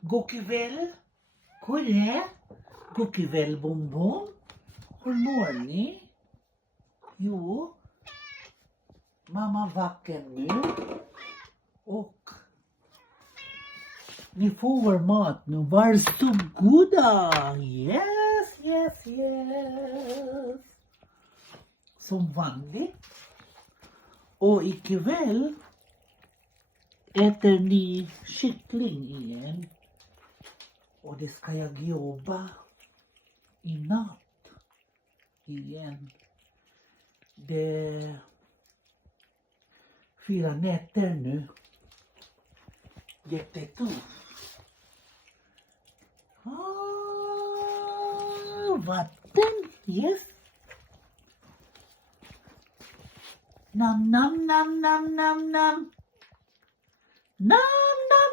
God kväll. Kolle. God kväll, Bonbon. Hur mår ni? Jo. Mamma vacker nu. Och ni får vår mat nu. Varsågoda. Yes, yes, yes. Som vanligt. Och ikväll äter ni kyckling igen. Och det ska jag jobba i natt igen. Det är 4 nätter nu. Jättetufft. Vatten, yes. Nam, nam, nam, nam, nam, nam. Nam, nam,